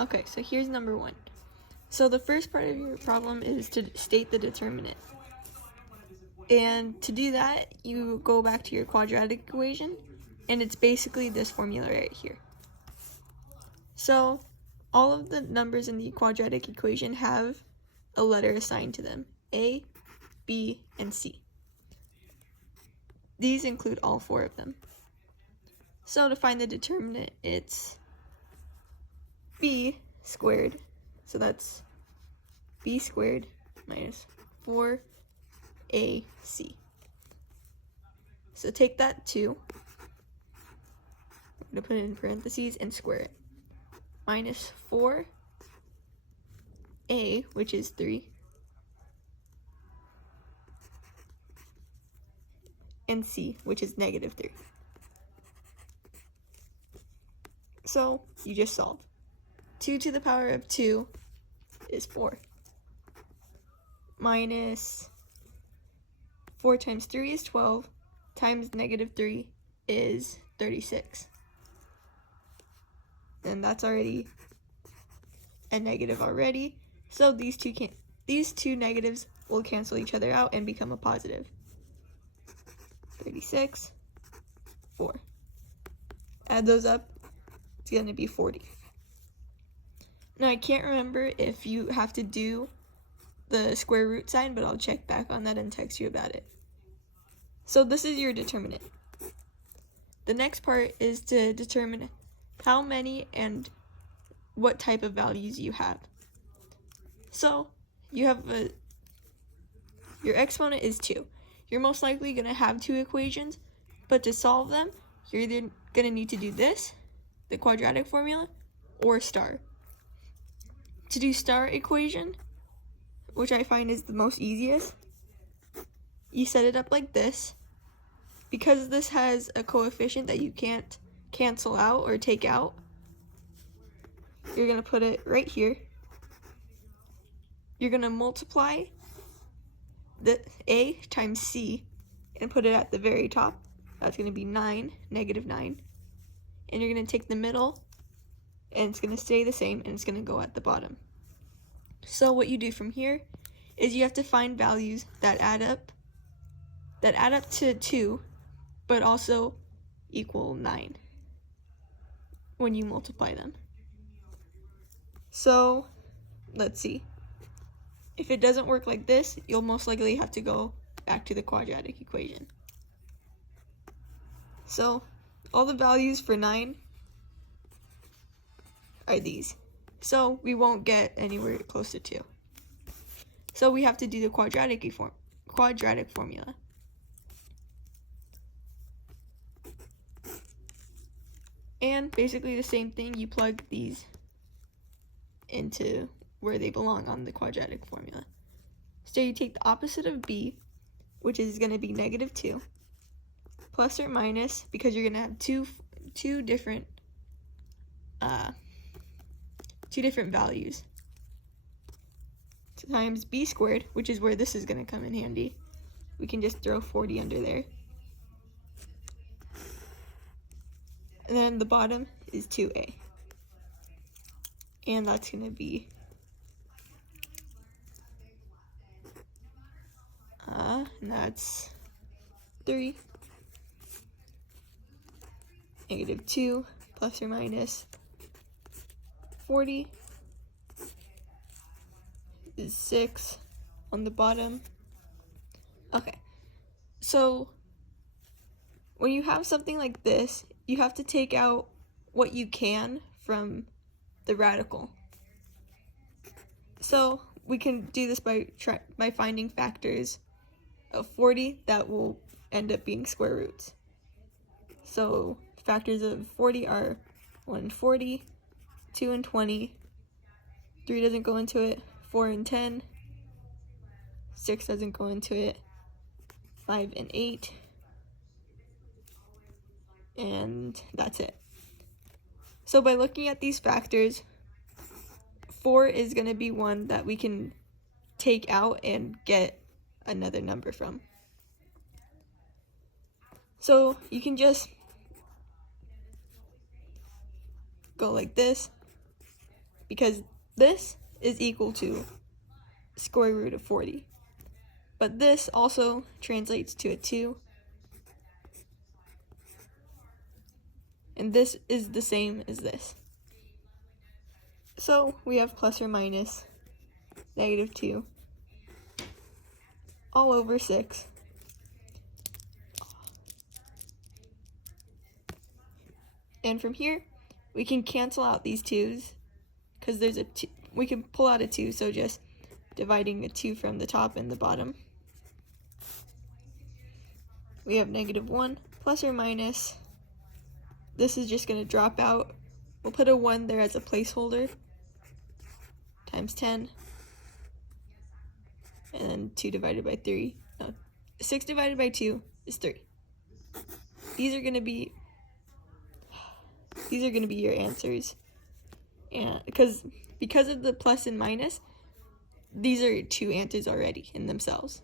Okay, so here's number 1. So the first part of your problem is to state the determinant. And to do that, you go back to your quadratic equation, and it's basically this formula right here. So all of the numbers in the quadratic equation have a letter assigned to them, A, B, and C. These include all 4 of them. So to find the determinant, it's B squared, so that's B squared minus 4AC. So take that 2, I'm going to put it in parentheses and square it, minus 4A, which is 3, and C, which is negative 3. So you just solve. 2 to the power of 2 is 4. Minus 4 times 3 is 12, times negative 3 is 36. And that's already a negative already. So these two negatives will cancel each other out and become a positive. 36, 4. Add those up, it's going to be 40. Now I can't remember if you have to do the square root sign, but I'll check back on that and text you about it. So this is your determinant. The next part is to determine how many and what type of values you have. So you have your exponent is 2. You're most likely going to have 2 equations, but to solve them, you're either going to need to do this, the quadratic formula, or star. To do star equation, which I find is the most easiest, you set it up like this. Because this has a coefficient that you can't cancel out or take out, you're going to put it right here. You're going to multiply the A times C and put it at the very top. That's going to be 9, negative 9. And you're going to take the middle, and it's going to stay the same, and it's going to go at the bottom. So what you do from here is you have to find values that add up to 2, but also equal 9 when you multiply them. So let's see. If it doesn't work like this, you'll most likely have to go back to the quadratic equation. So all the values for 9 are these. So we won't get anywhere close to 2. So we have to do the quadratic formula. And basically the same thing, you plug these into where they belong on the quadratic formula. So you take the opposite of b, which is going to be negative 2, plus or minus, because you're going to have two different values, times b squared, which is where this is going to come in handy. We can just throw 40 under there. And then the bottom is 2a. And that's going to be and that's 3, negative 2, plus or minus 40 is 6 on the bottom. Okay, so when you have something like this, you have to take out what you can from the radical. So we can do this by finding factors of 40 that will end up being square roots. So factors of 40 are 1 and 40, 2 and 20, 3 doesn't go into it, 4 and 10, 6 doesn't go into it, 5 and 8, and that's it. So by looking at these factors, 4 is going to be one that we can take out and get another number from. So you can just go like this, because this is equal to square root of 40. But this also translates to a 2. And this is the same as this. So we have plus or minus negative 2 all over 6. And from here, we can cancel out these 2's because there's a 2. We can pull out a 2, so just dividing a 2 from the top and the bottom. We have negative 1 plus or minus. This is just going to drop out. We'll put a 1 there as a placeholder. Times 10. And then 2 divided by 3. No, 6 divided by 2 is 3. These are going to be your answers. And because of the plus and minus, these are 2 answers already in themselves.